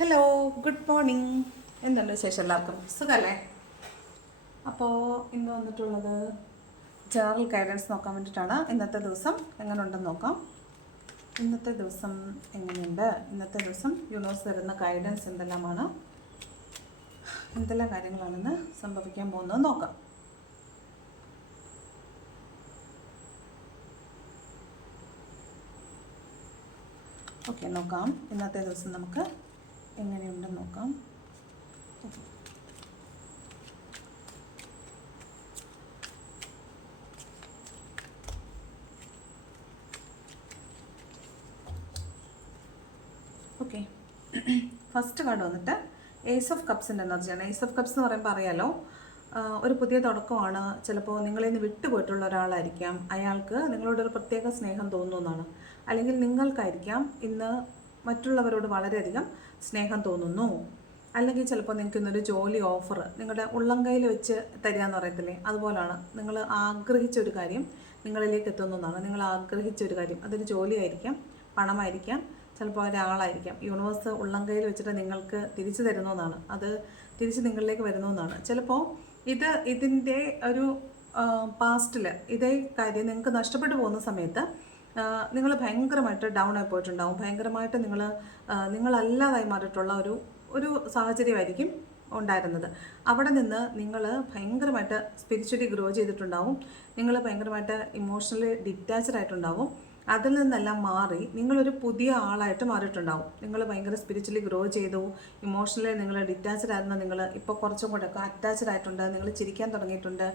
Hello, good morning. എന്തുണ്ട് വിശേഷം? എല്ലാവർക്കും സുഖമല്ലേ? അപ്പോൾ ഇന്ന് വന്നിട്ടുള്ളത് ജനറൽ ഗൈഡൻസ് നോക്കാൻ വേണ്ടിയിട്ടാണ്. ഇന്നത്തെ ദിവസം എങ്ങനെ ഉണ്ടെന്ന് നോക്കാം. ഇന്നത്തെ ദിവസം എങ്ങനെയുണ്ട്? ഇന്നത്തെ ദിവസം യൂണിവേഴ്സ് തരുന്ന ഗൈഡൻസ് എന്തെല്ലാമാണ്, എന്തെല്ലാം കാര്യങ്ങളാണെന്ന് സംഭവിക്കാൻ പോകുന്നത് നോക്കാം. ഓക്കെ, നോക്കാം. ഇന്നത്തെ ദിവസം നമുക്ക് എങ്ങനെയുണ്ടെന്ന് നോക്കാം. ഓക്കെ, ഫസ്റ്റ് കാർഡ് വന്നിട്ട് ഏസ് ഓഫ് കപ്സിൻ്റെ എനർജിയാണ്. ഏസ് ഓഫ് കപ്സ് എന്ന് പറയുമ്പോൾ അറിയാലോ, ഒരു പുതിയ തുടക്കമാണ്. ചിലപ്പോൾ നിങ്ങളിൽ നിന്ന് വിട്ടുപോയിട്ടുള്ള ഒരാളായിരിക്കാം. അയാൾക്ക് നിങ്ങളോടൊരു പ്രത്യേക സ്നേഹം തോന്നുന്നതാണ്. അല്ലെങ്കിൽ നിങ്ങൾക്കായിരിക്കാം ഇന്ന് മറ്റുള്ളവരോട് വളരെയധികം സ്നേഹം തോന്നുന്നു. അല്ലെങ്കിൽ ചിലപ്പോൾ നിങ്ങൾക്ക് ഇന്നൊരു ജോലി ഓഫർ നിങ്ങളുടെ ഉള്ളംകൈയിൽ വെച്ച് തരികയെന്ന് പറയത്തില്ലേ, അതുപോലാണ്. നിങ്ങൾ ആഗ്രഹിച്ചൊരു കാര്യം നിങ്ങളിലേക്ക് എത്തുന്നതാണ്. നിങ്ങൾ ആഗ്രഹിച്ചൊരു കാര്യം, അതൊരു ജോലിയായിരിക്കാം, പണമായിരിക്കാം, ചിലപ്പോൾ ഒരാളായിരിക്കാം. യൂണിവേഴ്സ് ഉള്ളംകൈയിൽ വെച്ചിട്ട് നിങ്ങൾക്ക് തിരിച്ചു തരുന്നതാണ്. അത് തിരിച്ച് നിങ്ങളിലേക്ക് വരുന്നതാണ്. ചിലപ്പോൾ ഇതിൻ്റെ ഒരു പാസ്റ്റിൽ ഇതേ കാര്യം നിങ്ങൾക്ക് നഷ്ടപ്പെട്ടു പോകുന്ന സമയത്ത് നിങ്ങൾ ഭയങ്കരമായിട്ട് ഡൗൺ ആയി പോയിട്ടുണ്ടാവും. ഭയങ്കരമായിട്ട് നിങ്ങളല്ലാതായി മാറിയിട്ടുള്ള ഒരു സാഹചര്യമായിരിക്കും ഉണ്ടായിരുന്നത്. അവിടെ നിന്ന് നിങ്ങൾ ഭയങ്കരമായിട്ട് സ്പിരിച്വലി ഗ്രോ ചെയ്തിട്ടുണ്ടാവും. നിങ്ങൾ ഭയങ്കരമായിട്ട് ഇമോഷണലി ഡിറ്റാച്ച്ഡ് ആയിട്ടുണ്ടാവും. അതിൽ നിന്നെല്ലാം മാറി നിങ്ങളൊരു പുതിയ ആളായിട്ട് മാറിയിട്ടുണ്ടാവും. നിങ്ങൾ ഭയങ്കര സ്പിരിച്വലി ഗ്രോ ചെയ്തു. ഇമോഷണലി നിങ്ങൾ ഡിറ്റാച്ച്ഡ് ആയിരുന്ന നിങ്ങൾ ഇപ്പോൾ കുറച്ചും കൂടെ അറ്റാച്ച്ഡ് ആയിട്ടുണ്ട്. നിങ്ങൾ ചിരിക്കാൻ തുടങ്ങിയിട്ടുണ്ട്.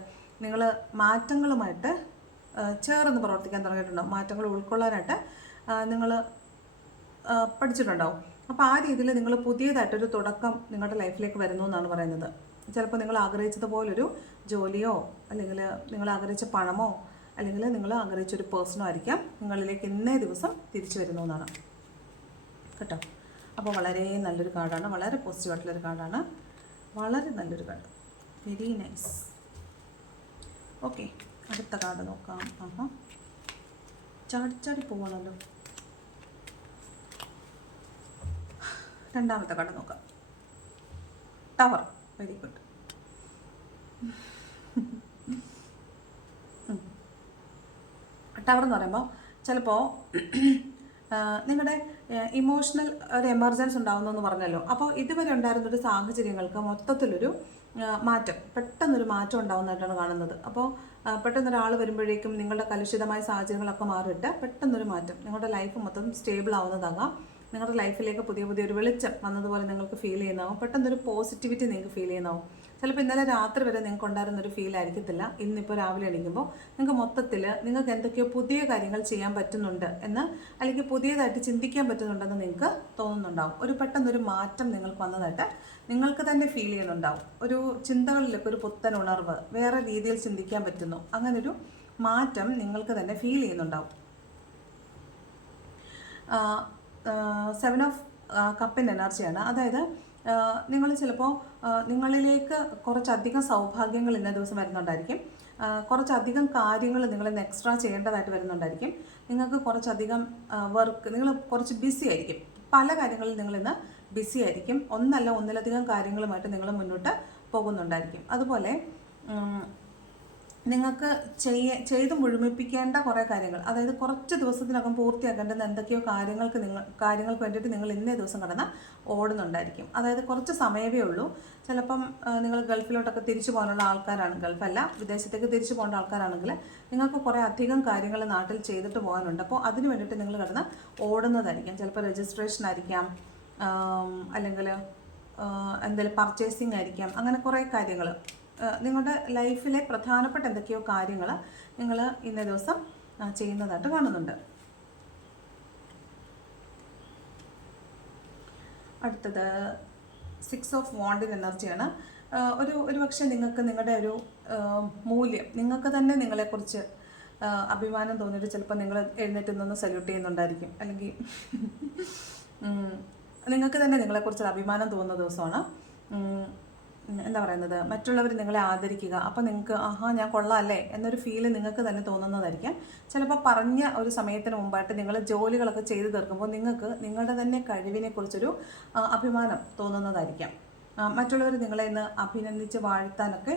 നിങ്ങൾ മാറ്റങ്ങളുമായിട്ട് ചേർന്ന് പ്രവർത്തിക്കാൻ തുടങ്ങിയിട്ടുണ്ടാവും. മാറ്റങ്ങൾ ഉൾക്കൊള്ളാനായിട്ട് നിങ്ങൾ പഠിച്ചിട്ടുണ്ടാവും. അപ്പോൾ ആ രീതിയിൽ നിങ്ങൾ പുതിയതായിട്ടൊരു തുടക്കം നിങ്ങളുടെ ലൈഫിലേക്ക് വരുന്നു എന്നാണ് പറയുന്നത്. ചിലപ്പോൾ നിങ്ങൾ ആഗ്രഹിച്ചതുപോലൊരു ജോലിയോ, അല്ലെങ്കിൽ നിങ്ങൾ ആഗ്രഹിച്ച പണമോ, അല്ലെങ്കിൽ നിങ്ങൾ ആഗ്രഹിച്ചൊരു പേഴ്സണോ ആയിരിക്കാം നിങ്ങളിലേക്ക് ഇന്നേ ദിവസം തിരിച്ചു വരുന്നു എന്നാണ് കേട്ടോ. അപ്പോൾ വളരെ നല്ലൊരു കാർഡാണ്, വളരെ പോസിറ്റീവായിട്ടുള്ളൊരു കാർഡാണ്, വളരെ നല്ലൊരു കാർഡ്, വെരി നൈസ്. ഓക്കെ, അടുത്ത കാർഡ് നോക്കാം. ചാടി പോവാണല്ലോ. രണ്ടാമത്തെ കാർഡ് നോക്കാം. Tower, very good. ടവർ എന്ന് പറയുമ്പോൾ ചിലപ്പോൾ നിങ്ങളുടെ ഇമോഷണൽ ഒരു എമർജൻസി ഉണ്ടാകുന്നു പറഞ്ഞല്ലോ. അപ്പോൾ ഇതുവരെ ഉണ്ടായിരുന്നൊരു സാഹചര്യങ്ങൾക്ക് മൊത്തത്തിലൊരു മാറ്റം, പെട്ടെന്നൊരു മാറ്റം ഉണ്ടാകുന്നതായിട്ടാണ് കാണുന്നത്. അപ്പോൾ പെട്ടെന്നൊരാൾ വരുമ്പോഴേക്കും നിങ്ങളുടെ കലുഷിതമായ സാഹചര്യങ്ങളൊക്കെ മാറിയിട്ട് പെട്ടെന്നൊരു മാറ്റം, നിങ്ങളുടെ ലൈഫ് മൊത്തം സ്റ്റേബിൾ ആവുന്നതാകാം. നിങ്ങളുടെ ലൈഫിലേക്ക് പുതിയൊരു വെളിച്ചം വന്നതുപോലെ നിങ്ങൾക്ക് ഫീൽ ചെയ്യുന്നതാവും. പെട്ടെന്നൊരു പോസിറ്റിവിറ്റി നിങ്ങൾക്ക് ഫീൽ ചെയ്യുന്നതാവും. ചിലപ്പോൾ ഇന്നലെ രാത്രി വരെ നിങ്ങൾക്ക് ഉണ്ടായിരുന്നൊരു ഫീൽ ആയിരിക്കത്തില്ല. ഇന്നിപ്പോൾ രാവിലെ എണീക്കുമ്പോൾ നിങ്ങൾക്ക് മൊത്തത്തിൽ നിങ്ങൾക്ക് എന്തൊക്കെയോ പുതിയ കാര്യങ്ങൾ ചെയ്യാൻ പറ്റുന്നുണ്ട് എന്ന്, അല്ലെങ്കിൽ പുതിയതായിട്ട് ചിന്തിക്കാൻ പറ്റുന്നുണ്ടെന്ന് നിങ്ങൾക്ക് തോന്നുന്നുണ്ടാവും. പെട്ടെന്നൊരു മാറ്റം നിങ്ങൾക്ക് വന്നതായിട്ട് നിങ്ങൾക്ക് തന്നെ ഫീൽ ചെയ്യുന്നുണ്ടാവും. ഒരു ചിന്തകളിലൊക്കെ ഒരു പുത്തൻ ഉണർവ്, വേറെ രീതിയിൽ ചിന്തിക്കാൻ പറ്റുന്നു, അങ്ങനൊരു മാറ്റം നിങ്ങൾക്ക് തന്നെ ഫീൽ ചെയ്യുന്നുണ്ടാവും. 7 ഓഫ് കപ്പിൻ്റെ എനർജിയാണ്. അതായത് നിങ്ങൾ ചിലപ്പോൾ നിങ്ങളിലേക്ക് കുറച്ചധികം സൗഭാഗ്യങ്ങൾ ഇന്ന ദിവസം വരുന്നുണ്ടായിരിക്കും. കുറച്ചധികം കാര്യങ്ങൾ നിങ്ങളിന്ന് എക്സ്ട്രാ ചെയ്യേണ്ടതായിട്ട് വരുന്നുണ്ടായിരിക്കും. നിങ്ങൾക്ക് കുറച്ചധികം വർക്ക്, നിങ്ങൾ കുറച്ച് ബിസി ആയിരിക്കും. പല കാര്യങ്ങളിൽ നിങ്ങളിന്ന് ബിസി ആയിരിക്കും. ഒന്നിലധികം കാര്യങ്ങളുമായിട്ട് നിങ്ങൾ മുന്നോട്ട് പോകുന്നുണ്ടായിരിക്കും. അതുപോലെ നിങ്ങൾക്ക് ചെയ്ത് മുഴുമിപ്പിക്കേണ്ട കുറേ കാര്യങ്ങൾ, അതായത് കുറച്ച് ദിവസത്തിനകം പൂർത്തിയാക്കേണ്ടുന്ന എന്തൊക്കെയോ കാര്യങ്ങൾക്ക് വേണ്ടിയിട്ട് നിങ്ങൾ ഇന്നേ ദിവസം കിടന്ന് ഓടുന്നുണ്ടായിരിക്കും. അതായത് കുറച്ച് സമയമേ ഉള്ളൂ. ചിലപ്പം നിങ്ങൾ ഗൾഫിലോട്ടൊക്കെ തിരിച്ചു പോകാനുള്ള ആൾക്കാരാണ്, ഗൾഫല്ല വിദേശത്തേക്ക് തിരിച്ചു പോകേണ്ട ആൾക്കാരാണെങ്കിൽ നിങ്ങൾക്ക് കുറേ അധികം കാര്യങ്ങൾ നാട്ടിൽ ചെയ്തിട്ട് പോകാനുണ്ട്. അപ്പോൾ അതിന് വേണ്ടിയിട്ട് നിങ്ങൾ കിടന്ന് ഓടുന്നതായിരിക്കും. ചിലപ്പോൾ രജിസ്ട്രേഷൻ ആയിരിക്കാം, അല്ലെങ്കിൽ എന്തെങ്കിലും പർച്ചേസിങ് ആയിരിക്കാം. അങ്ങനെ കുറേ കാര്യങ്ങൾ, നിങ്ങളുടെ ലൈഫിലെ പ്രധാനപ്പെട്ട എന്തൊക്കെയോ കാര്യങ്ങൾ നിങ്ങൾ ഇന്നേ ദിവസം ചെയ്യുന്നതായിട്ട് കാണുന്നുണ്ട്. അടുത്തത് 6 ഓഫ് വാണ്ടിൻ്റെ എനർജിയാണ്. ഒരു പക്ഷേ നിങ്ങൾക്ക് നിങ്ങളുടെ ഒരു മൂല്യം, നിങ്ങൾക്ക് തന്നെ നിങ്ങളെക്കുറിച്ച് അഭിമാനം തോന്നിയിട്ട് ചിലപ്പോൾ നിങ്ങൾ എഴുന്നേറ്റ് നിന്ന് സല്യൂട്ട് ചെയ്യുന്നുണ്ടായിരിക്കും. അല്ലെങ്കിൽ നിങ്ങൾക്ക് തന്നെ നിങ്ങളെക്കുറിച്ച് അഭിമാനം തോന്നുന്ന ദിവസമാണ്. എന്താ പറയുന്നത്, മറ്റുള്ളവർ നിങ്ങളെ ആദരിക്കുക. അപ്പോൾ നിങ്ങൾക്ക് ആഹാ ഞാൻ കൊള്ളാമല്ലേ എന്നൊരു ഫീല് നിങ്ങൾക്ക് തന്നെ തോന്നുന്നതായിരിക്കാം. ചിലപ്പോൾ പറഞ്ഞ ഒരു സമയത്തിന് മുമ്പായിട്ട് നിങ്ങൾ ജോലികളൊക്കെ ചെയ്തു തീർക്കുമ്പോൾ നിങ്ങൾക്ക് നിങ്ങളുടെ തന്നെ കഴിവിനെക്കുറിച്ചൊരു അഭിമാനം തോന്നുന്നതായിരിക്കാം. മറ്റുള്ളവർ നിങ്ങളെ ഇന്ന് അഭിനന്ദിച്ച് വാഴ്ത്താനൊക്കെ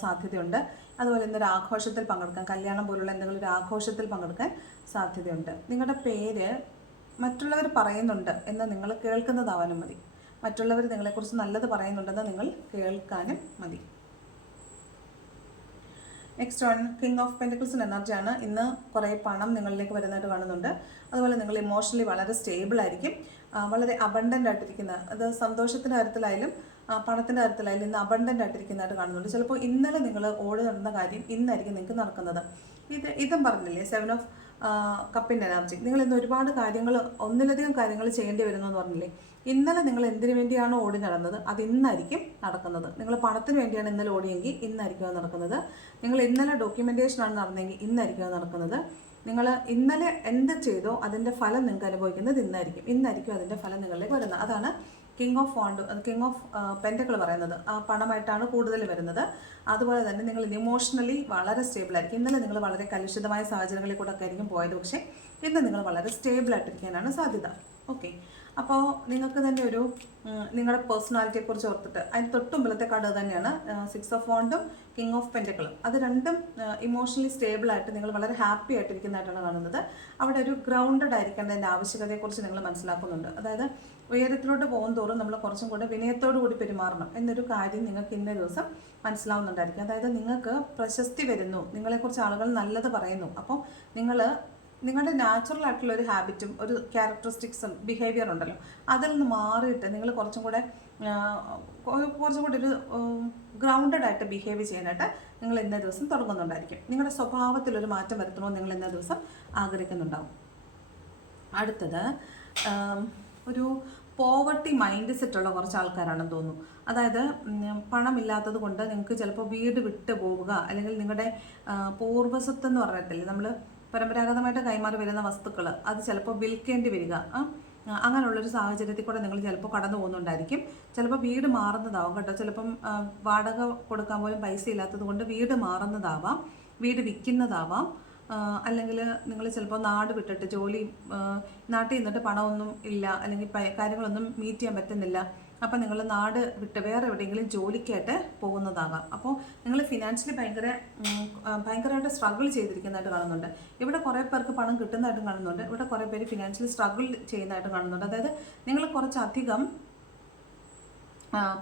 സാധ്യതയുണ്ട്. അതുപോലെ ഇന്നൊരു ആഘോഷത്തിൽ പങ്കെടുക്കാൻ, കല്യാണം പോലുള്ള എന്തെങ്കിലും ഒരു ആഘോഷത്തിൽ പങ്കെടുക്കാൻ സാധ്യതയുണ്ട്. നിങ്ങളുടെ പേര് മറ്റുള്ളവർ പറയുന്നുണ്ട് എന്ന് നിങ്ങൾ കേൾക്കുന്നതാവാനും മതി. മറ്റുള്ളവർ നിങ്ങളെക്കുറിച്ച് നല്ലത് പറയുന്നുണ്ടെന്ന് നിങ്ങൾ കേൾക്കാനും മതി. നെക്സ്റ്റ് വൺ, കിങ് ഓഫ് പെൻറ്റിക്കിൾസിൻ്റെ എനർജിയാണ്. ഇന്ന് കുറേ പണം നിങ്ങളിലേക്ക് വരുന്നതായിട്ട് കാണുന്നുണ്ട്. അതുപോലെ നിങ്ങൾ ഇമോഷണലി വളരെ സ്റ്റേബിൾ ആയിരിക്കും, വളരെ അബണ്ടൻ്റ് ആയിട്ടിരിക്കുന്ന, അത് സന്തോഷത്തിൻ്റെ കാര്യത്തിലായാലും പണത്തിൻ്റെ കാര്യത്തിലായാലും ഇന്ന് അബണ്ടൻ്റ് ആയിട്ടിരിക്കുന്നതായിട്ട് കാണുന്നുണ്ട്. ചിലപ്പോൾ ഇന്നലെ നിങ്ങൾ ഓടി നടന്ന കാര്യം ഇന്നായിരിക്കും നിങ്ങൾക്ക് നടക്കുന്നത്. ഇതും പറഞ്ഞില്ലേ, 7 ഓഫ് കപ്പിൻ്റെ എനർജി. നിങ്ങൾ ഇന്ന് ഒരുപാട് കാര്യങ്ങൾ, ഒന്നിലധികം കാര്യങ്ങൾ ചെയ്യേണ്ടി വരുന്നു എന്ന് പറഞ്ഞില്ലേ. ഇന്നലെ നിങ്ങൾ എന്തിനു വേണ്ടിയാണോ ഓടി നടന്നത് അത് ഇന്നായിരിക്കും നടക്കുന്നത്. നിങ്ങൾ പണത്തിന് വേണ്ടിയാണ് ഇന്നലെ ഓടിയെങ്കിൽ ഇന്നായിരിക്കും അത് നടക്കുന്നത്. നിങ്ങൾ ഇന്നലെ ഡോക്യുമെൻറ്റേഷനാണ് നടന്നതെങ്കിൽ ഇന്നായിരിക്കും അത് നടക്കുന്നത്. നിങ്ങൾ ഇന്നലെ എന്ത് ചെയ്തോ അതിൻ്റെ ഫലം നിങ്ങൾക്ക് അനുഭവിക്കുന്നത് ഇന്നായിരിക്കും അതിൻ്റെ ഫലം നിങ്ങളിലേക്ക് വരുന്നത്. അതാണ് കിങ് ഓഫ് പെൻറ്റക്കിൾ പറയുന്നത്. പണമായിട്ടാണ് കൂടുതൽ വരുന്നത്. അതുപോലെ തന്നെ നിങ്ങൾ ഇമോഷണലി വളരെ സ്റ്റേബിൾ ആയിരിക്കും. ഇന്നലെ നിങ്ങൾ വളരെ കലുഷിതമായ സാഹചര്യങ്ങളിൽ കൂടെ ഒക്കെ ആയിരിക്കും പോയത്, പക്ഷേ ഇന്ന് നിങ്ങൾ വളരെ സ്റ്റേബിൾ ആയിട്ടിരിക്കാനാണ് സാധ്യത. ഓക്കെ, അപ്പോൾ നിങ്ങൾക്ക് തന്നെ ഒരു നിങ്ങളുടെ പേഴ്സണാലിറ്റിയെക്കുറിച്ച് ഓർത്തിട്ട് അതിന് തൊട്ടുമ്പിലത്തെ കാർഡ് തന്നെയാണ് 6 ഓഫ് വാണ്ടും കിങ് ഓഫ് പെൻറ്റക്കിളും. അത് രണ്ടും ഇമോഷണലി സ്റ്റേബിളായിട്ട് നിങ്ങൾ വളരെ ഹാപ്പി ആയിട്ടിരിക്കുന്നതായിട്ടാണ് കാണുന്നത്. അവിടെ ഒരു ഗ്രൗണ്ടഡ് ആയിരിക്കേണ്ടതിൻ്റെ ആവശ്യകതയെക്കുറിച്ച് നിങ്ങൾ മനസ്സിലാക്കുന്നുണ്ട്. അതായത് ഉയരത്തിലോട്ട് പോകും തോറും നമ്മൾ കുറച്ചും കൂടെ വിനയത്തോടു കൂടി പെരുമാറണം എന്നൊരു കാര്യം നിങ്ങൾക്ക് ഇന്നേ ദിവസം മനസ്സിലാവുന്നുണ്ടായിരിക്കും. അതായത് നിങ്ങൾക്ക് പ്രശസ്തി വരുന്നു, നിങ്ങളെക്കുറിച്ച് ആളുകൾ നല്ലത് പറയുന്നു. അപ്പോൾ നിങ്ങളുടെ നാച്ചുറൽ ആയിട്ടുള്ള ഒരു ഹാബിറ്റും ഒരു ക്യാരക്ടറിസ്റ്റിക്സും ബിഹേവിയർ ഉണ്ടല്ലോ, അതിൽ നിന്ന് മാറിയിട്ട് നിങ്ങൾ കുറച്ചും കൂടെ ഒരു ഗ്രൗണ്ടഡ് ആയിട്ട് ബിഹേവ് ചെയ്യാനായിട്ട് നിങ്ങൾ ഇന്നേ ദിവസം തുടങ്ങുന്നുണ്ടായിരിക്കും. നിങ്ങളുടെ സ്വഭാവത്തിലൊരു മാറ്റം വരുത്തണമെന്ന് നിങ്ങൾ ഇന്നേ ദിവസം ആഗ്രഹിക്കുന്നുണ്ടാവും. അടുത്തത് ഒരു പോവർട്ടി മൈൻഡ് സെറ്റുള്ള കുറച്ച് ആൾക്കാരാണെന്ന് തോന്നുന്നു. അതായത് പണമില്ലാത്തത് കൊണ്ട് നിങ്ങൾക്ക് ചിലപ്പോൾ വീട് വിട്ട് പോവുക, അല്ലെങ്കിൽ നിങ്ങളുടെ പൂർവ്വസ്വത്ത് എന്ന് പറഞ്ഞിട്ടില്ലേ, നമ്മൾ പരമ്പരാഗതമായിട്ട് കൈമാറി വരുന്ന വസ്തുക്കൾ അത് ചിലപ്പോൾ വിൽക്കേണ്ടി വരിക, അങ്ങനെയുള്ളൊരു സാഹചര്യത്തിൽ കൂടെ നിങ്ങൾ ചിലപ്പോൾ കടന്നു പോകുന്നുണ്ടായിരിക്കും. ചിലപ്പോൾ വീട് മാറുന്നതാവും കേട്ടോ. ചിലപ്പം വാടക കൊടുക്കാൻ പോലും പൈസ ഇല്ലാത്തത് കൊണ്ട് വീട് മാറുന്നതാവാം, വീട് വിൽക്കുന്നതാവാം. അല്ലെങ്കിൽ നിങ്ങൾ ചിലപ്പോൾ നാട് വിട്ടിട്ട് നാട്ടിൽ നിന്നിട്ട് പണമൊന്നും ഇല്ല, അല്ലെങ്കിൽ കാര്യങ്ങളൊന്നും മീറ്റ് ചെയ്യാൻ പറ്റുന്നില്ല. അപ്പോൾ നിങ്ങൾ നാട് വിട്ട് വേറെ എവിടെയെങ്കിലും ജോലിക്കായിട്ട് പോകുന്നതാകാം. അപ്പോൾ നിങ്ങൾ ഫിനാൻഷ്യലി ഭയങ്കരമായിട്ട് സ്ട്രഗിൾ ചെയ്തിരിക്കുന്നതായിട്ട് കാണുന്നുണ്ട്. ഇവിടെ കുറേ പേർക്ക് പണം കിട്ടുന്നതായിട്ടും കാണുന്നുണ്ട്. ഇവിടെ കുറേ പേര് ഫിനാൻഷ്യലി സ്ട്രഗിൾ ചെയ്യുന്നതായിട്ട് കാണുന്നുണ്ട്. അതായത് നിങ്ങൾ കുറച്ചധികം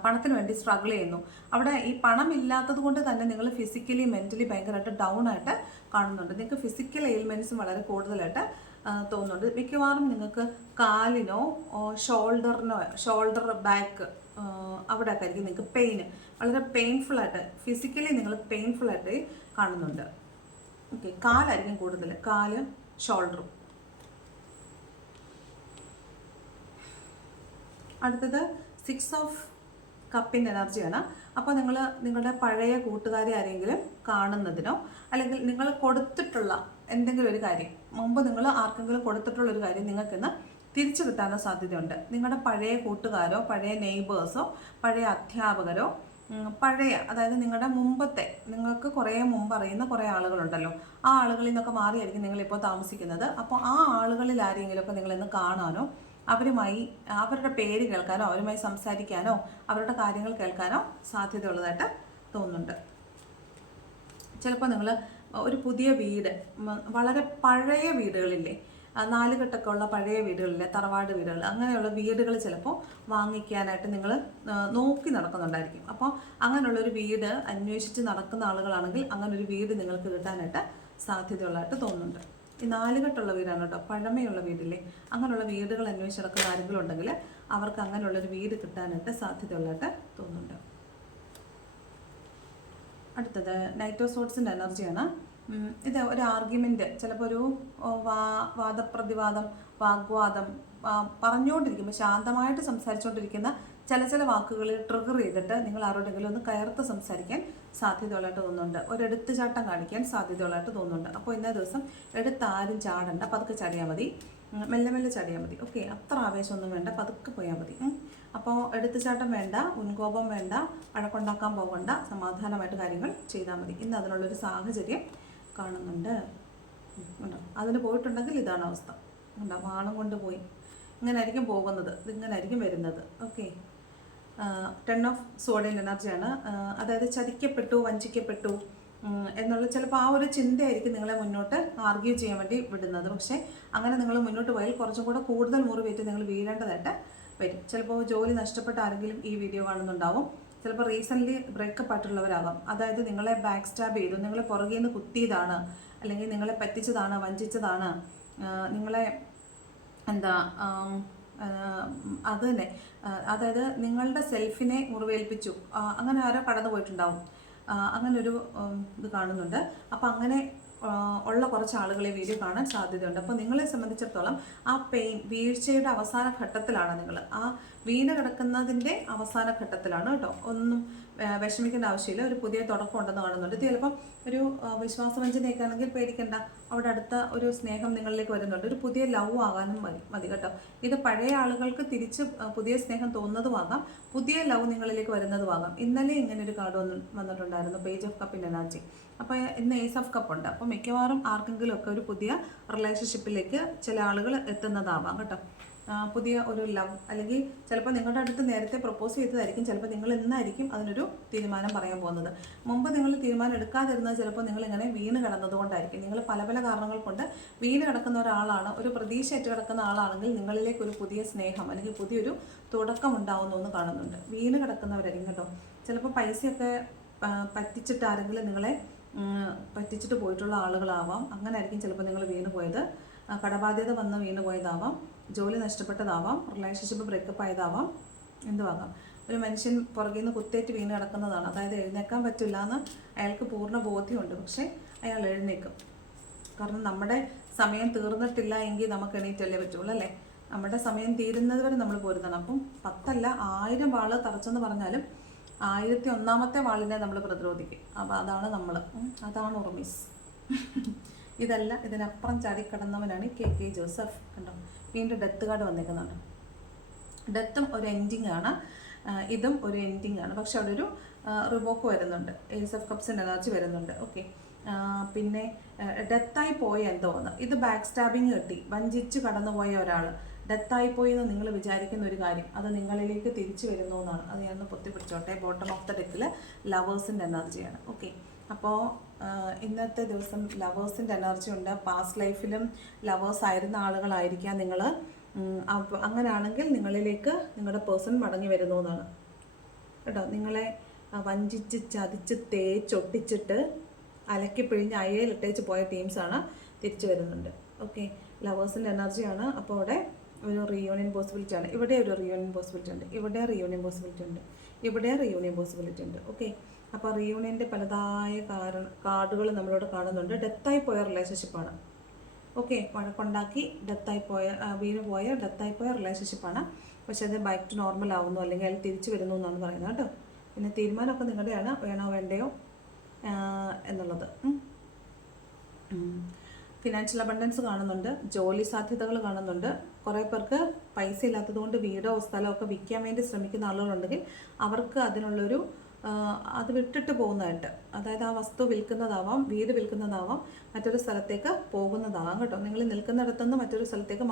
പണത്തിന് വേണ്ടി സ്ട്രഗിൾ ചെയ്യുന്നു. അവിടെ ഈ പണം ഇല്ലാത്തത് കൊണ്ട് തന്നെ നിങ്ങൾ ഫിസിക്കലി മെൻ്റലി ഭയങ്കരമായിട്ട് ഡൗൺ ആയിട്ട് കാണുന്നുണ്ട്. നിങ്ങൾക്ക് ഫിസിക്കൽ എയിൽമെൻറ്റ്സും വളരെ കൂടുതലായിട്ട് തോന്നുന്നുണ്ട്. മിക്കവാറും നിങ്ങൾക്ക് കാലിനോ ഷോൾഡർ ബാക്ക് അവിടെയൊക്കെ ആയിരിക്കും നിങ്ങൾക്ക് വളരെ പെയിൻഫുള്ളായിട്ട്, ഫിസിക്കലി നിങ്ങൾ പെയിൻഫുള്ളായിട്ട് കാണുന്നുണ്ട്. ഓക്കെ, കാലായിരിക്കും കൂടുതൽ, കാല് ഷോൾഡറും. അടുത്തത് 6 ഓഫ് കപ്പിൻ്റെ എനർജിയാണ്. അപ്പോൾ നിങ്ങൾ നിങ്ങളുടെ പഴയ കൂട്ടുകാരെ ആരെങ്കിലും കാണുന്നതിനോ, അല്ലെങ്കിൽ നിങ്ങൾ കൊടുത്തിട്ടുള്ള എന്തെങ്കിലും ഒരു കാര്യം, മുമ്പ് നിങ്ങൾ ആർക്കെങ്കിലും കൊടുത്തിട്ടുള്ളൊരു കാര്യം നിങ്ങൾക്കിന്ന് തിരിച്ചു കിട്ടാനോ സാധ്യതയുണ്ട്. നിങ്ങളുടെ പഴയ കൂട്ടുകാരോ, പഴയ നെയ്ബേഴ്സോ, പഴയ അധ്യാപകരോ, അതായത് നിങ്ങളുടെ നിങ്ങൾക്ക് കുറേ മുമ്പ് അറിയുന്ന കുറേ ആളുകളുണ്ടല്ലോ, ആ ആളുകളിൽ നിന്നൊക്കെ മാറിയായിരിക്കും നിങ്ങളിപ്പോൾ താമസിക്കുന്നത്. അപ്പോൾ ആ ആളുകളിൽ ആരെങ്കിലുമൊക്കെ നിങ്ങളിന്ന് കാണാനോ, അവരുടെ പേര് കേൾക്കാനോ, അവരുമായി സംസാരിക്കാനോ, അവരുടെ കാര്യങ്ങൾ കേൾക്കാനോ സാധ്യതയുള്ളതായിട്ട് തോന്നുന്നുണ്ട്. ചിലപ്പോൾ നിങ്ങൾ ഒരു പുതിയ വീട്, വളരെ പഴയ വീടുകളില്ലേ, 4 കെട്ടൊക്കെ ഉള്ള പഴയ വീടുകളിലെ തറവാട് വീടുകൾ, അങ്ങനെയുള്ള വീടുകൾ ചിലപ്പോൾ വാങ്ങിക്കാനായിട്ട് നിങ്ങൾ നോക്കി നടക്കുന്നുണ്ടായിരിക്കും. അപ്പോൾ അങ്ങനെയുള്ളൊരു വീട് അന്വേഷിച്ച് നടക്കുന്ന ആളുകളാണെങ്കിൽ അങ്ങനൊരു വീട് നിങ്ങൾക്ക് കിട്ടാനായിട്ട് സാധ്യതയുള്ളതായിട്ട് തോന്നുന്നുണ്ട്. ഈ 4 കെട്ടുള്ള വീടാണ് കേട്ടോ, പഴമയുള്ള വീടില്ലേ, അങ്ങനെയുള്ള വീടുകൾ അന്വേഷിച്ച് നടക്കുന്ന ആരെങ്കിലും ഉണ്ടെങ്കിൽ അവർക്ക് അങ്ങനെയുള്ളൊരു വീട് കിട്ടാനായിട്ട് സാധ്യതയുള്ളതായിട്ട് തോന്നുന്നുണ്ട്. അടുത്തത് നൈറ്റ് ഓഫ് സോർട്സിൻ്റെ എനർജിയാണ്. ഇത് ഒരു ആർഗ്യുമെൻറ്റ്, ചിലപ്പോൾ ഒരു വാഗ്വാദം പറഞ്ഞുകൊണ്ടിരിക്കുമ്പോൾ, ശാന്തമായിട്ട് സംസാരിച്ചുകൊണ്ടിരിക്കുന്ന ചില വാക്കുകളിൽ ട്രിഗർ ചെയ്തിട്ട് നിങ്ങൾ ആരോടെങ്കിലും ഒന്ന് കയർത്ത് സംസാരിക്കാൻ സാധ്യതയുള്ളതായിട്ട് തോന്നുന്നുണ്ട്. ഒരു എടുത്തുചാട്ടം കാണിക്കാൻ സാധ്യതയുള്ളതായിട്ട് തോന്നുന്നുണ്ട്. അപ്പോൾ ഇന്നേ ദിവസം എടുത്താരും ചാടണ്ട, പതുക്കെ ചാടിയാൽ മതി. മെല്ലെ മെല്ലെ ചാടിയാൽ മതി. ഓക്കെ, അത്ര ആവേശമൊന്നും വേണ്ട, പതുക്കെ പോയാൽ മതി. അപ്പോൾ എടുത്തുചാട്ടം വേണ്ട, മുൻകോപം വേണ്ട, വഴക്കുണ്ടാക്കാൻ പോകണ്ട, സമാധാനമായിട്ട് കാര്യങ്ങൾ ചെയ്താൽ മതി. ഇന്ന് അതിനുള്ളൊരു സാഹചര്യം കാണുന്നുണ്ട്. ഉണ്ടോ? അതിന് പോയിട്ടുണ്ടെങ്കിൽ ഇതാണ് അവസ്ഥ. ഉണ്ടോ? വാണം കൊണ്ട് പോയി. ഇങ്ങനെ ആയിരിക്കും പോകുന്നത്, ഇതിങ്ങനെ ആയിരിക്കും വരുന്നത്. ഓക്കെ, 10 ഓഫ് സോഡിൻ്റെ എനർജിയാണ്. അതായത് ചതിക്കപ്പെട്ടു, വഞ്ചിക്കപ്പെട്ടു എന്നുള്ള ചിലപ്പോൾ ആ ഒരു ചിന്തയായിരിക്കും നിങ്ങളെ മുന്നോട്ട് ആർഗ്യൂ ചെയ്യാൻ വേണ്ടി വിടുന്നത്. പക്ഷേ അങ്ങനെ നിങ്ങൾ മുന്നോട്ട് പോയാൽ കുറച്ചും കൂടെ കൂടുതൽ മുറിവേറ്റ് നിങ്ങൾ വീഴേണ്ടതായിട്ട് വരും. ചിലപ്പോൾ ജോലി നഷ്ടപ്പെട്ട ആരെങ്കിലും ഈ വീഡിയോ കാണുന്നുണ്ടാവും. ചിലപ്പോൾ റീസെൻ്റ്ലി ബ്രേക്കപ്പ് ആയിട്ടുള്ളവരാകാം. അതായത് നിങ്ങളെ ബാക്ക് സ്റ്റാബ് ചെയ്തു, നിങ്ങളെ പുറകിൽ നിന്ന് കുത്തിയതാണ്, അല്ലെങ്കിൽ നിങ്ങളെ പറ്റിച്ചതാണ്, വഞ്ചിച്ചതാണ്, നിങ്ങളെ അത് തന്നെ. അതായത് നിങ്ങളുടെ സെൽഫിനെ മുറിവേൽപ്പിച്ചു, അങ്ങനെ ആരോ കടന്നു പോയിട്ടുണ്ടാവും. അങ്ങനൊരു ഇത് കാണുന്നുണ്ട്. അപ്പോൾ അങ്ങനെ ഉള്ള കുറച്ച് ആളുകളെ വീഡിയോ കാണാൻ സാധ്യതയുണ്ട്. അപ്പോൾ നിങ്ങളെ സംബന്ധിച്ചിടത്തോളം ആ പെയിൻ, വീഴ്ചയുടെ അവസാന ഘട്ടത്തിലാണ് നിങ്ങൾ. ആ വീണ് കിടക്കുന്നതിൻ്റെ അവസാന ഘട്ടത്തിലാണ് കേട്ടോ. ഒന്നും വിഷമിക്കേണ്ട ആവശ്യമില്ല. ഒരു പുതിയ തുടക്കം ഉണ്ടെന്ന് കാണുന്നുണ്ട്. ഇത് ചിലപ്പം ഒരു വിശ്വാസവഞ്ചനയൊക്കെ ആണെങ്കിൽ പേടിക്കണ്ട, അവിടെ അടുത്ത ഒരു സ്നേഹം നിങ്ങളിലേക്ക് വരുന്നുണ്ട്. ഒരു പുതിയ ലവ് ആകാനും മതി കേട്ടോ. ഇത് പഴയ ആളുകൾക്ക് തിരിച്ച് പുതിയ സ്നേഹം തോന്നുന്നതുമാകാം, പുതിയ ലവ് നിങ്ങളിലേക്ക് വരുന്നതുമാകാം. ഇന്നലെ ഇങ്ങനെ ഒരു കാർഡ് വന്നിട്ടുണ്ടായിരുന്നു, പേജ് ഓഫ് കപ്പിൻ്റെ എനർജി. അപ്പോൾ ഇന്ന് ഏസ് ഓഫ് കപ്പ് ഉണ്ട്. അപ്പോൾ മിക്കവാറും ആർക്കെങ്കിലും ഒക്കെ ഒരു പുതിയ റിലേഷൻഷിപ്പിലേക്ക് ചില ആളുകൾ എത്തുന്നതാവാം കേട്ടോ. പുതിയ ഒരു ലവ്, അല്ലെങ്കിൽ ചിലപ്പോൾ നിങ്ങളുടെ അടുത്ത് നേരത്തെ പ്രപ്പോസ് ചെയ്തതായിരിക്കും. ചിലപ്പോൾ നിങ്ങൾ ഇന്നായിരിക്കും അതിനൊരു തീരുമാനം പറയാൻ പോകുന്നത്. മുമ്പ് നിങ്ങൾ തീരുമാനം എടുക്കാതിരുന്നത് ചിലപ്പോൾ നിങ്ങളിങ്ങനെ വീണ് കിടന്നതുകൊണ്ടായിരിക്കും. നിങ്ങൾ പല പല കാരണങ്ങൾ കൊണ്ട് വീണ് കിടക്കുന്ന ഒരാളാണ്, ഒരു പ്രതീക്ഷ ഏറ്റു കിടക്കുന്ന ആളാണെങ്കിൽ നിങ്ങളിലേക്ക് ഒരു പുതിയ സ്നേഹം അല്ലെങ്കിൽ പുതിയൊരു തുടക്കം ഉണ്ടാവുന്നു എന്ന് കാണുന്നുണ്ട്. വീണ് കിടക്കുന്നവരായിരിക്കും കേട്ടോ. ചിലപ്പോൾ പൈസയൊക്കെ പറ്റിച്ചിട്ട് ആരെങ്കിലും നിങ്ങളെ പറ്റിച്ചിട്ട് പോയിട്ടുള്ള ആളുകളാവാം. അങ്ങനെ ആയിരിക്കും ചിലപ്പോൾ നിങ്ങൾ വീണ് പോയത്. കടബാധ്യത വന്ന് വീണ് പോയതാവാം, ജോലി നഷ്ടപ്പെട്ടതാവാം, റിലേഷൻഷിപ്പ് ബ്രേക്കപ്പ് ആയതാവാം, എന്തുവാകാം. ഒരു മനുഷ്യൻ പുറകിൽ നിന്ന് കുത്തേറ്റ് വീണ് കിടക്കുന്നതാണ്. അതായത് എഴുന്നേക്കാൻ പറ്റില്ല എന്ന് അയാൾക്ക് പൂർണ്ണ ബോധ്യമുണ്ട്. പക്ഷേ അയാൾ എഴുന്നേക്കും. കാരണം നമ്മുടെ സമയം തീർന്നിട്ടില്ല എങ്കിൽ നമുക്ക് എണീറ്റല്ലേ പറ്റുള്ളൂ അല്ലേ. നമ്മുടെ സമയം തീരുന്നത് വരെ നമ്മൾ പോരുന്നതാണ്. അപ്പം 10 അല്ല 1000 വാള് തറച്ചെന്ന് പറഞ്ഞാലും 1001ാമത്തെ വാളിനെ നമ്മൾ പ്രതിരോധിക്കും. അപ്പോൾ അതാണ് നമ്മൾ, അതാണ് ഉർമീസ്. ഇതല്ല, ഇതിനപ്പുറം ചാടിക്കടന്നവനാണ് KK ജോസഫ്. കണ്ടോ, വീണ്ടും ഡെത്ത് കാർഡ് വന്നേക്കുന്നുണ്ട്. ഡെത്തും ഒരു എൻഡിങ് ആണ്, ഇതും ഒരു എൻഡിങ് ആണ്. പക്ഷെ അവിടെ ഒരു റിവോക്ക് വരുന്നുണ്ട്, ഏസ് ഓഫ് കപ്സിൻ്റെ എനർജി വരുന്നുണ്ട്. ഓക്കെ, പിന്നെ ഡെത്തായി പോയ എന്തോന്ന്, ഇത് ബാക്ക് സ്റ്റാബിങ് കിട്ടി, വഞ്ചിച്ച് കടന്നുപോയ ഒരാൾ ഡെത്തായി പോയി എന്ന് നിങ്ങൾ വിചാരിക്കുന്ന ഒരു കാര്യം അത് നിങ്ങളിലേക്ക് തിരിച്ചു വരുന്നു എന്നാണ്. അത് ഞാനൊന്ന് പൊത്തിപ്പിടിച്ചോട്ടെ. ബോട്ടം ഓഫ് ദ ഡെക്കിൽ ലവേഴ്സിൻ്റെ എനർജിയാണ്. ഓക്കെ, അപ്പോൾ ഇന്നത്തെ ദിവസം ലവേഴ്സിൻ്റെ എനർജി ഉണ്ട്. പാസ്റ്റ് ലൈഫിലും ലവേഴ്സ് ആയിരുന്ന ആളുകളായിരിക്കാം നിങ്ങൾ. അപ്പോൾ അങ്ങനെയാണെങ്കിൽ നിങ്ങളിലേക്ക് നിങ്ങളുടെ പേഴ്സൺ മടങ്ങി വരുന്നു എന്നാണ് കേട്ടോ. നിങ്ങളെ വഞ്ചിച്ച് ചതിച്ച് തേച്ചൊട്ടിച്ചിട്ട് അലക്കിപ്പിഴിഞ്ഞ് അയയിലിട്ടേച്ച് പോയ ടീംസാണ് തിരിച്ചു വരുന്നുണ്ട്. ഓക്കെ, ലവേഴ്സിൻ്റെ എനർജിയാണ്. അപ്പോൾ അവിടെ ഒരു റീയൂണിയൻ പോസിബിലിറ്റി ആണ്. ഇവിടെ ഒരു റീയൂണിയൻ പോസിബിലിറ്റി ഉണ്ട്, ഇവിടെ റീയൂണിയൻ പോസിബിലിറ്റി ഉണ്ട്, ഇവിടെ റീയൂണിയൻ പോസിബിലിറ്റി ഉണ്ട്. ഓക്കെ, അപ്പോൾ റീയൂണിയൻ്റെ പലതായ കാർഡുകൾ നമ്മളോട് കാണുന്നുണ്ട്. ഡെത്തായി പോയ റിലേഷൻഷിപ്പാണ്. ഓക്കെ, വഴക്കുണ്ടാക്കി ഡെത്തായി പോയ, വീണ് പോയ ഡെത്തായി പോയ റിലേഷൻഷിപ്പാണ്. പക്ഷേ അത് ബാക്ക് ടു നോർമൽ ആവുന്നു, അല്ലെങ്കിൽ അതിൽ തിരിച്ചു വരുന്നു എന്നാണ് പറയുന്നത് കേട്ടോ. പിന്നെ തീരുമാനമൊക്കെ നിങ്ങളുടെയാണ്, വേണോ വേണ്ടയോ എന്നുള്ളത്. ഫിനാൻഷ്യൽ അബണ്ടൻസ് കാണുന്നുണ്ട്, ജോലി സാധ്യതകൾ കാണുന്നുണ്ട്. കുറേ പേർക്ക് പൈസ ഇല്ലാത്തതുകൊണ്ട് വീടോ സ്ഥലമോ ഒക്കെ വിൽക്കാൻ വേണ്ടി ശ്രമിക്കുന്ന ആളുകളുണ്ടെങ്കിൽ അവർക്ക് അതിനുള്ളൊരു അത് വിട്ടിട്ട് പോകുന്നതായിട്ട്, അതായത് ആ വസ്തു വിൽക്കുന്നതാവാം, വീട് വിൽക്കുന്നതാവാം, മറ്റൊരു സ്ഥലത്തേക്ക് പോകുന്നതാവാം കേട്ടോ. നിങ്ങൾ നിൽക്കുന്നിടത്തുനിന്ന് മറ്റൊരു സ്ഥലത്തേക്ക്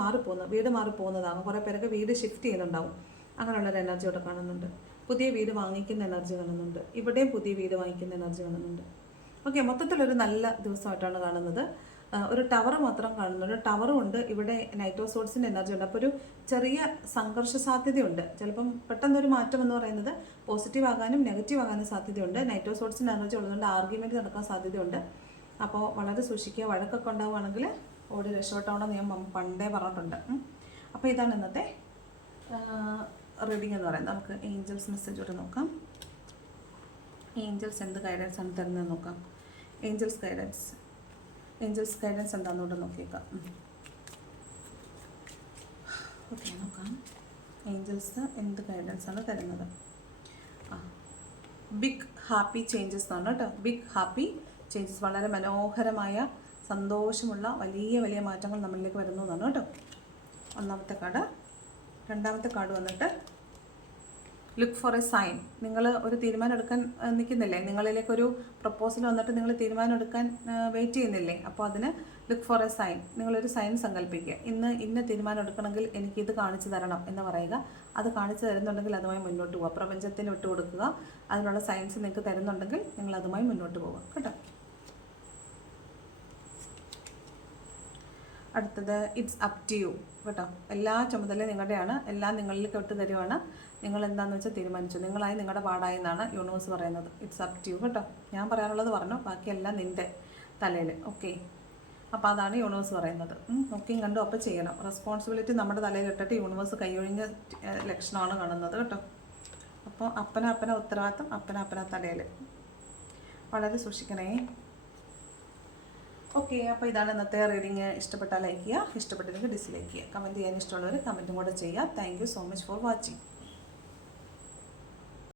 വീട് മാറിപ്പോകുന്നതാവാം. കുറേ പേരൊക്കെ വീട് ഷിഫ്റ്റ് ചെയ്യുന്നുണ്ടാവും. അങ്ങനെയുള്ളൊരു എനർജി ഇവിടെ കാണുന്നുണ്ട്. പുതിയ വീട് വാങ്ങിക്കുന്ന എനർജി കാണുന്നുണ്ട്. ഇവിടെയും പുതിയ വീട് വാങ്ങിക്കുന്ന എനർജി കാണുന്നുണ്ട്. ഓക്കെ, മൊത്തത്തിലൊരു നല്ല ദിവസമായിട്ടാണ് കാണുന്നത്. ഒരു ടവർ മാത്രം കാണുന്നുണ്ട്. ടവറും ഉണ്ട്, ഇവിടെ നൈറ്റ് ഓഫ് സോർട്സിൻ്റെ എനർജി ഉണ്ട്. അപ്പോൾ ഒരു ചെറിയ സംഘർഷ സാധ്യതയുണ്ട്. ചിലപ്പം പെട്ടെന്നൊരു മാറ്റം എന്ന് പറയുന്നത് പോസിറ്റീവ് ആകാനും നെഗറ്റീവ് ആകാനും സാധ്യതയുണ്ട്. നൈറ്റ് ഓഫ് സോർട്സിൻ്റെ എനർജി ഉള്ളതുകൊണ്ട് ആർഗ്യുമെൻറ്റ് നടക്കാൻ സാധ്യതയുണ്ട്. അപ്പോൾ വളരെ സൂക്ഷിക്കുക. വഴക്കൊക്കെ ഉണ്ടാവുകയാണെങ്കിൽ ഓടി രക്ഷപ്പെട്ടോണെന്ന് ഞാൻ പണ്ടേ പറഞ്ഞിട്ടുണ്ട്. അപ്പോൾ ഇതാണ് ഇന്നത്തെ റീഡിംഗ് എന്ന് പറയുന്നത്. നമുക്ക് ഏഞ്ചൽസ് മെസ്സേജ് കൂടെ നോക്കാം. ഏഞ്ചൽസ് എന്ത് ഗൈഡൻസ് ആണ് തരുന്നത് നോക്കാം. ഏഞ്ചൽസ് ഗൈഡൻസ് എന്താണെന്നൂടെ നോക്കിയേക്കാം. ഓക്കെ, നോക്കാം. ഏഞ്ചൽസ് എന്ത് ഗൈഡൻസ് ആണ് തരുന്നത്. ബിഗ് ഹാപ്പി ചേഞ്ചസ് എന്നാണ് കേട്ടോ. ബിഗ് ഹാപ്പി ചേഞ്ചസ്, വളരെ മനോഹരമായ സന്തോഷമുള്ള വലിയ വലിയ മാറ്റങ്ങൾ നമ്മളിലേക്ക് വരുന്നു എന്നാണ് കേട്ടോ. ഒന്നാമത്തെ കാർഡ്. രണ്ടാമത്തെ കാർഡ് വന്നിട്ട് ലുക്ക് ഫോർ എ സൈൻ. നിങ്ങൾ ഒരു തീരുമാനം എടുക്കാൻ നിൽക്കുന്നില്ലേ, നിങ്ങളിലേക്കൊരു പ്രപ്പോസൽ വന്നിട്ട് നിങ്ങൾ തീരുമാനം എടുക്കാൻ വെയിറ്റ് ചെയ്യുന്നില്ലേ, അപ്പോൾ അതിന് ലുക്ക് ഫോർ എ സൈൻ. നിങ്ങളൊരു സൈൻ സങ്കല്പിക്കുക. ഇന്ന തീരുമാനം എടുക്കണമെങ്കിൽ എനിക്കിത് കാണിച്ചു തരണം എന്ന് പറയുക. അത് കാണിച്ചു തരുന്നുണ്ടെങ്കിൽ അതുമായി മുന്നോട്ട് പോവുക. പ്രപഞ്ചത്തിന് വിട്ടു കൊടുക്കുക. അതിനുള്ള സയൻസ് നിങ്ങൾക്ക് തരുന്നുണ്ടെങ്കിൽ നിങ്ങൾ അതുമായി മുന്നോട്ട് പോവുക കേട്ടോ. അടുത്തത് ഇറ്റ്സ് അപ് ടു യു കേട്ടോ. എല്ലാ ചുമതലയും നിങ്ങളുടെയാണ്, എല്ലാം നിങ്ങളിലേക്ക് വിട്ട് തരുവാണ്. നിങ്ങൾ എന്താണെന്ന് വെച്ചാൽ തീരുമാനിച്ചു. നിങ്ങളായി നിങ്ങളുടെ പാടായി എന്നാണ് യൂണിവേഴ്സ് പറയുന്നത്. ഇറ്റ്സ് അപ് ടു യു കേട്ടോ. ഞാൻ പറയാനുള്ളത് പറഞ്ഞു, ബാക്കിയെല്ലാം നിൻ്റെ തലയിൽ. ഓക്കെ, അപ്പോൾ അതാണ് യൂണിവേഴ്സ് പറയുന്നത്. നോക്കിയും കണ്ടും അപ്പോൾ ചെയ്യണം. റെസ്പോൺസിബിലിറ്റി നമ്മുടെ തലയിൽ ഇട്ടിട്ട് യൂണിവേഴ്സ് കൈയൊഴിഞ്ഞ ലക്ഷണമാണ് കാണുന്നത് കേട്ടോ. അപ്പോൾ അപ്പന ഉത്തരവാദിത്തം അപ്പന തലയിൽ. വളരെ സൂക്ഷിക്കണേ. ഓക്കെ, അപ്പോൾ ഇതാണ് ഇന്നത്തെ റീഡിങ്. ഇഷ്ടപ്പെട്ടാൽ ലൈക്ക് ചെയ്യുക, ഇഷ്ടപ്പെട്ടില്ലെങ്കിൽ ഡിസ്ലൈക്ക് ചെയ്യുക. കമൻറ്റ് ചെയ്യാൻ ഇഷ്ടമുള്ളവർ കമൻറ്റും കൂടെ ചെയ്യുക. Thank you so much for watching.